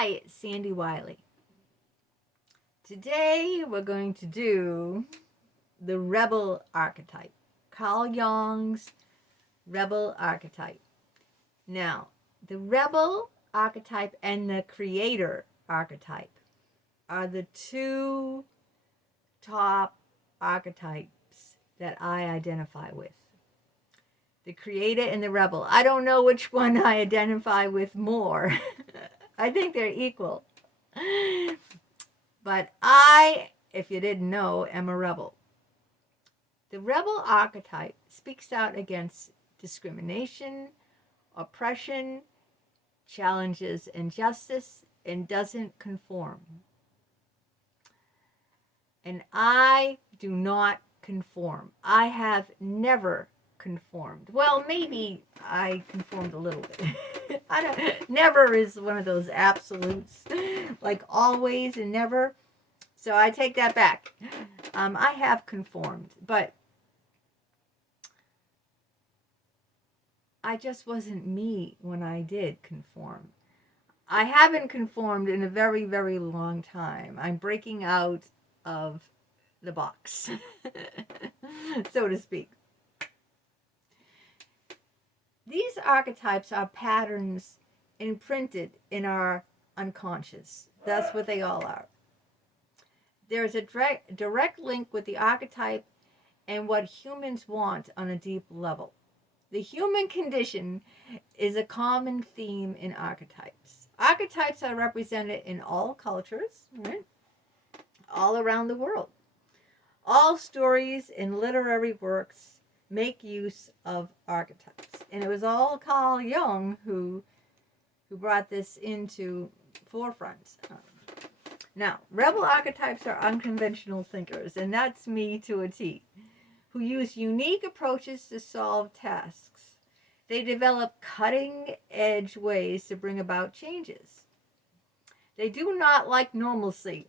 Hi, it's Sandy Wyllie. Today we're going to do the rebel archetype, Carl Jung's rebel archetype. Now, the rebel archetype and the creator archetype are the two top archetypes that I identify with. The creator and the rebel. I don't know which one I identify with more. I think they're equal. But I, if you didn't know, am a rebel. The rebel archetype speaks out against discrimination, oppression, challenges injustice, and doesn't conform. And I do not conform. I have never conformed. Well, maybe I conformed a little bit. I don't. Never is one of those absolutes, like always and never. So I take that back. I have conformed, but I just wasn't me when I did conform. I haven't conformed in a very, very long time. I'm breaking out of the box, so to speak. These archetypes are patterns imprinted in our unconscious. That's what they all are. There's a direct link with the archetype and what humans want on a deep level. The human condition is a common theme in archetypes. Archetypes are represented in all cultures, right? All around the world. All stories and literary works make use of archetypes. And it was all Carl Jung who brought this into forefront. Now, rebel archetypes are unconventional thinkers, and that's me to a T, who use unique approaches to solve tasks. They develop cutting-edge ways to bring about changes. They do not like normalcy.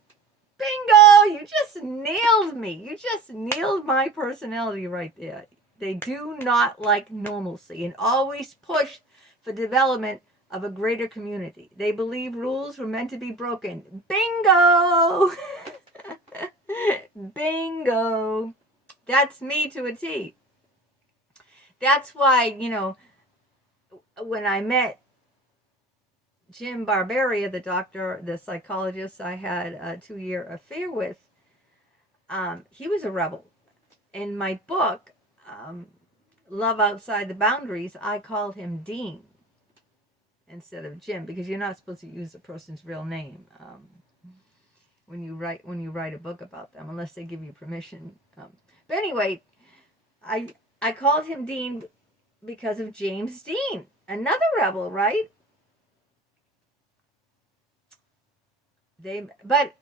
Bingo! You just nailed me. You just nailed my personality right there. They do not like normalcy and always push for development of a greater community. They believe rules were meant to be broken. Bingo! Bingo! That's me to a T. That's why, when I met 𝗙𝗵𝗵𝗿𝗺, the doctor, the psychologist I had a 2-year affair with, he was a rebel. In my book, Love Outside the Boundaries, I called him Dean instead of Jim, because you're not supposed to use a person's real name when you write a book about them, unless they give you permission. But anyway, I called him Dean because of James Dean, another rebel, right? But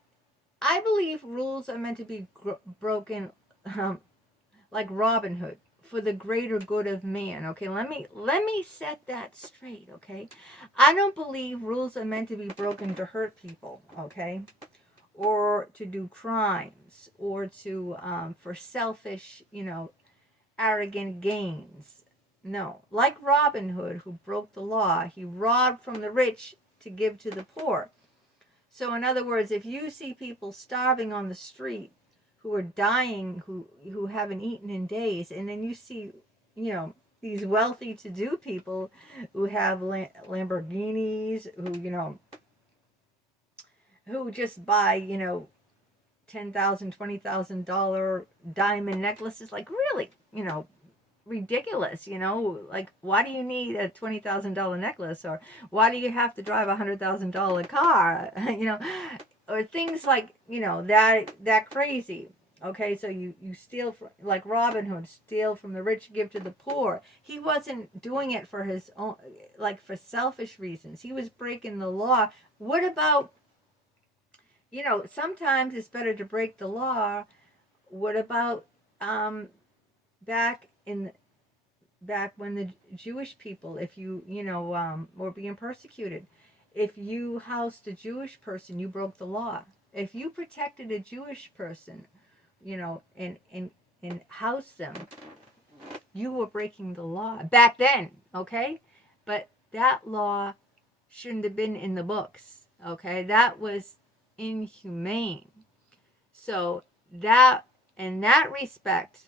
I believe rules are meant to be broken, like Robin Hood, for the greater good of man. Okay, let me set that straight. Okay, I don't believe rules are meant to be broken to hurt people. Okay, or to do crimes, or to for selfish, arrogant gains. No, like Robin Hood, who broke the law, he robbed from the rich to give to the poor. So in other words, if you see people starving on the street, who are dying, who haven't eaten in days, and then you see, these wealthy to-do people who have Lamborghinis, who just buy, $10,000, $20,000 diamond necklaces, like really, ridiculous, like, why do you need a $20,000 necklace, or why do you have to drive a $100,000 car, or things like, that crazy. Okay, so you steal from, like Robin Hood, steal from the rich, give to the poor. He wasn't doing it for his own, like for selfish reasons. He was breaking the law. What about, sometimes it's better to break the law. What about back when the Jewish people, if you were being persecuted, if you housed a Jewish person, you broke the law. If you protected a Jewish person, and housed them, you were breaking the law back then. Okay, but that law shouldn't have been in the books. Okay, that was inhumane. So that, in that respect,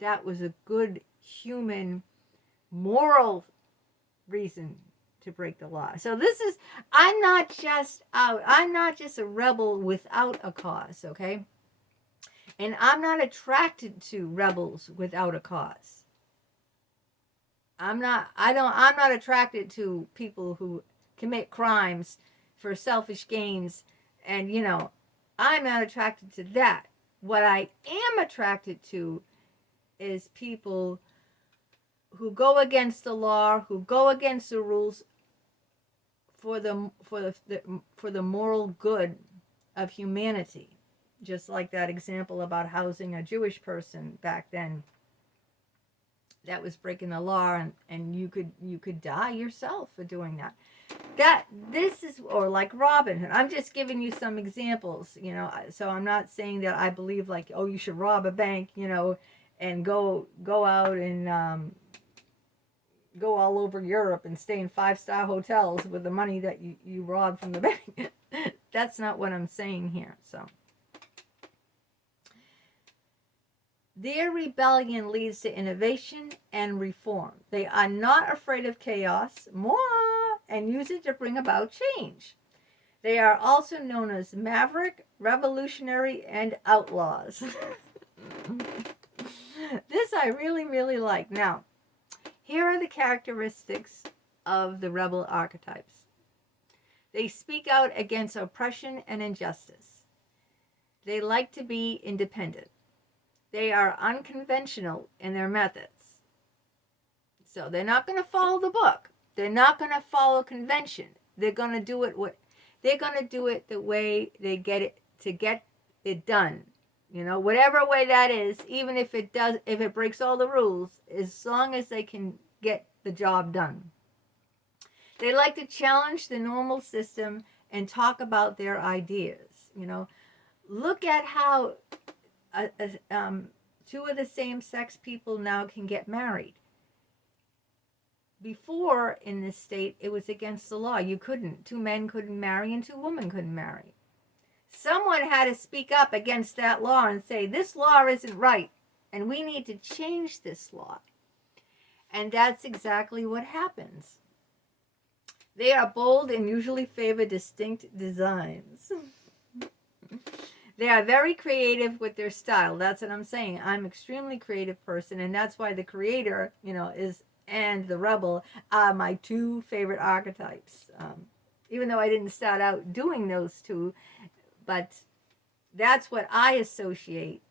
that was a good human moral reason to break the law. So this is, I'm not just a rebel without a cause, okay? And I'm not attracted to rebels without a cause. I'm not attracted to people who commit crimes for selfish gains, and I'm not attracted to that. What I am attracted to is people who go against the law, who go against the rules for the moral good of humanity. Just like that example about housing a Jewish person back then. That was breaking the law, and you could die yourself for doing that. This is, or like Robin Hood. I'm just giving you some examples, so I'm not saying that I believe like, oh, you should rob a bank, and go out and go all over Europe and stay in 5-star hotels with the money that you robbed from the bank. That's not what I'm saying here. So their rebellion leads to innovation and reform. They are not afraid of chaos, and use it to bring about change. They are also known as maverick, revolutionary, and outlaws. This I really, really like. Now, here are the characteristics of the rebel archetypes. They speak out against oppression and injustice. They like to be independent. They are unconventional in their methods. So they're not going to follow the book. They're not going to follow convention. They're going to do it the way they get it done. Whatever way that is, even if it breaks all the rules, as long as they can get the job done. They like to challenge the normal system and talk about their ideas. Look at how two of the same sex people now can get married. Before, in this state, it was against the law. Two men couldn't marry and two women couldn't marry. Someone had to speak up against that law and say, this law isn't right, and we need to change this law. And that's exactly what happens. They are bold and usually favor distinct designs. They are very creative with their style. That's what I'm saying. I'm an extremely creative person, and that's why the creator, and the rebel are my two favorite archetypes. Even though I didn't start out doing those two, but that's what I associate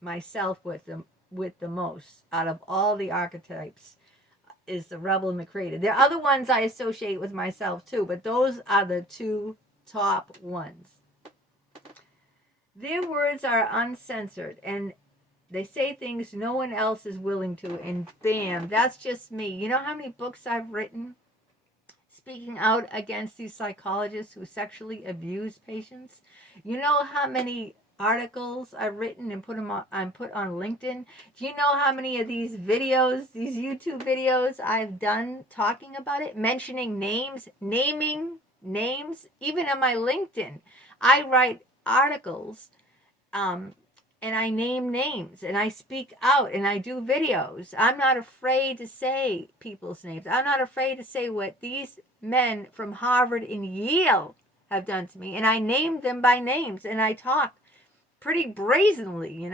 myself with the most out of all the archetypes, is the rebel and the creator. There are other ones I associate with myself too, but those are the two top ones. Their words are uncensored, and they say things no one else is willing to, and bam, that's just me. You know how many books I've written speaking out against these psychologists who sexually abuse patients? You know how many articles I've written and put on LinkedIn? Do you know how many of these videos, these YouTube videos I've done talking about it, mentioning names, naming names? Even on my LinkedIn, I write articles, and I name names, and I speak out, and I do videos. I'm not afraid to say people's names. I'm not afraid to say what these men from Harvard and Yale have done to me, and I name them by names, and I talk pretty brazenly,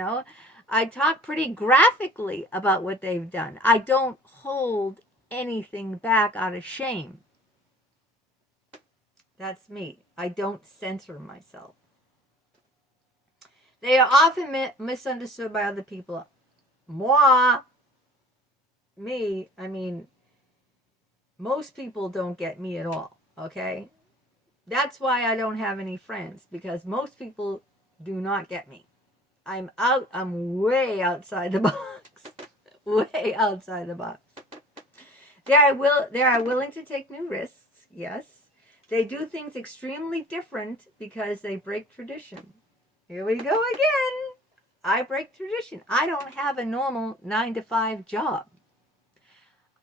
I talk pretty graphically about what they've done. I don't hold anything back out of shame. That's me. I don't censor myself. They are often misunderstood by other people. Most people don't get me at all, okay? That's why I don't have any friends, because most people do not get me. I'm way outside the box. Way outside the box. They are willing to take new risks, yes. They do things extremely different because they break tradition. Here we go again. I break tradition. I don't have a normal 9-to-5 job.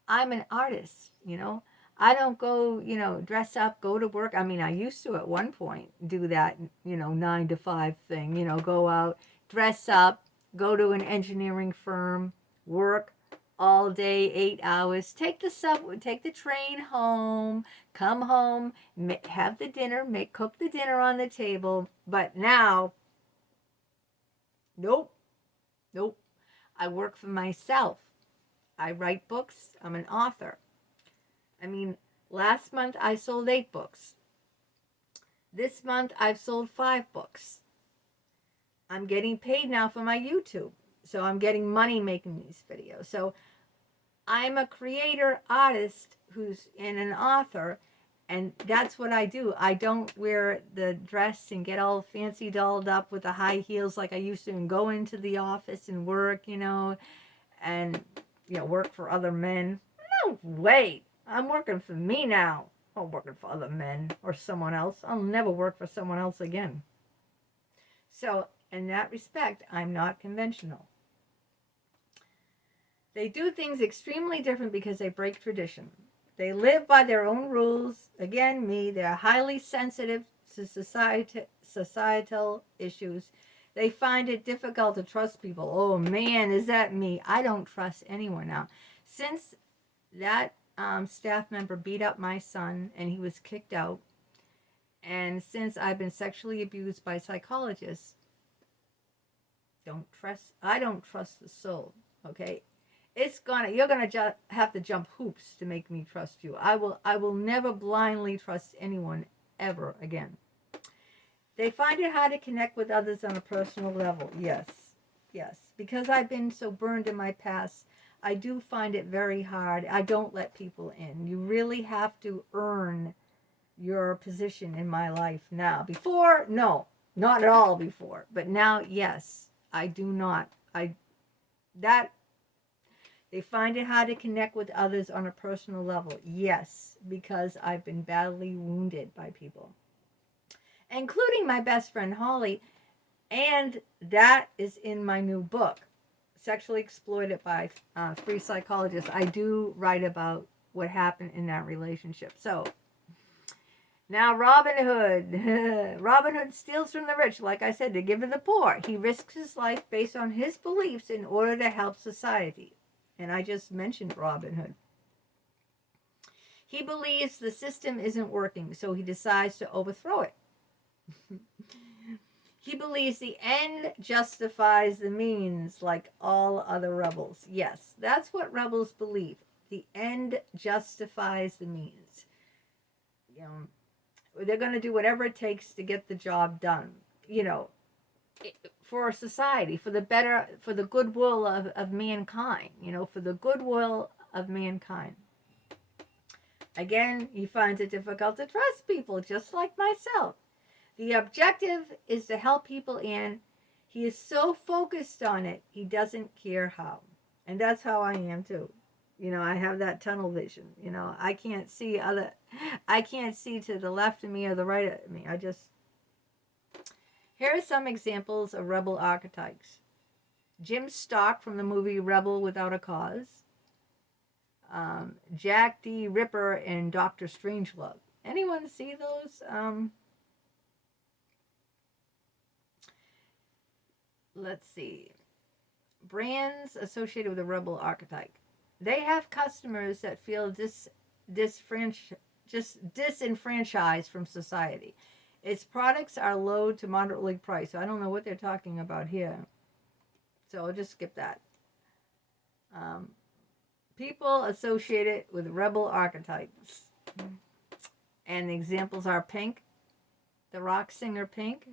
I'm an artist, I don't go, dress up, go to work. I mean, I used to at one point do that, 9 to 5 thing, go out, dress up, go to an engineering firm, work all day, 8 hours, take the subway, take the train home, come home, have the dinner, cook the dinner on the table. But now, nope. I work for myself. I write books. I'm an author. I mean, last month I sold 8 books. This month I've sold 5 books. I'm getting paid now for my YouTube. So I'm getting money making these videos. So I'm a creator, artist, and an author, and that's what I do. I don't wear the dress and get all fancy dolled up with the high heels like I used to and go into the office and work, and, work for other men. No way. I'm working for me now. I'm not working for other men or someone else. I'll never work for someone else again. So, in that respect, I'm not conventional. They do things extremely different because they break tradition. They live by their own rules. Again, me, they're highly sensitive to societal issues. They find it difficult to trust people. Oh man, is that me? I don't trust anyone now. Since that staff member beat up my son and he was kicked out, and since I've been sexually abused by psychologists, I don't trust the soul, okay? You're gonna have to jump hoops to make me trust you. I will never blindly trust anyone ever again. They find it hard to connect with others on a personal level. Yes. Because I've been so burned in my past, I do find it very hard. I don't let people in. You really have to earn your position in my life now. Before, no, not at all before. But now, yes, I do not. They find it hard to connect with others on a personal level. Yes, because I've been badly wounded by people, including my best friend Holly, and that is in my new book, Sexually Exploited by 3 Psychologists. I do write about what happened in that relationship. So, now Robin Hood. Robin Hood steals from the rich, like I said, to give to the poor. He risks his life based on his beliefs in order to help society. And I just mentioned Robin Hood. He believes the system isn't working, so he decides to overthrow it. He believes the end justifies the means, like all other rebels. Yes, that's what rebels believe. The end justifies the means. They're going to do whatever it takes to get the job done. For society, for the goodwill of mankind, for the goodwill of mankind. Again, he finds it difficult to trust people, just like myself. The objective is to help people, and he is so focused on it, he doesn't care how. And that's how I am too. I have that tunnel vision. I can't see to the left of me or the right of me. Here are some examples of rebel archetypes. Jim Stark from the movie Rebel Without a Cause. Jack D. Ripper in Dr. Strangelove. Anyone see those? Let's see. Brands associated with a rebel archetype. They have customers that feel disenfranchised from society. Its products are low to moderately priced. So I don't know what they're talking about here. So I'll just skip that. People associated with rebel archetypes. And the examples are Pink, the rock singer Pink,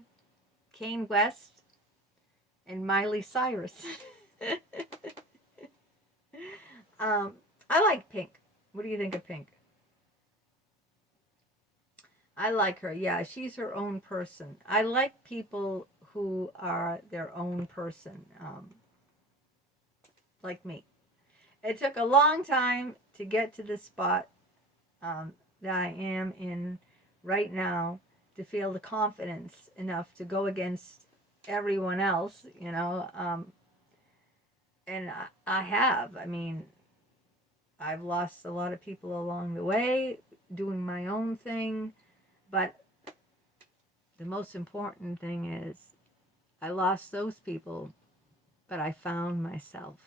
Kanye West, and Miley Cyrus. I like Pink. What do you think of Pink? I like her. Yeah, she's her own person. I like people who are their own person, like me. It took a long time to get to the spot that I am in right now, to feel the confidence enough to go against everyone else, and I have. I mean, I've lost a lot of people along the way doing my own thing, but the most important thing is I lost those people, but I found myself.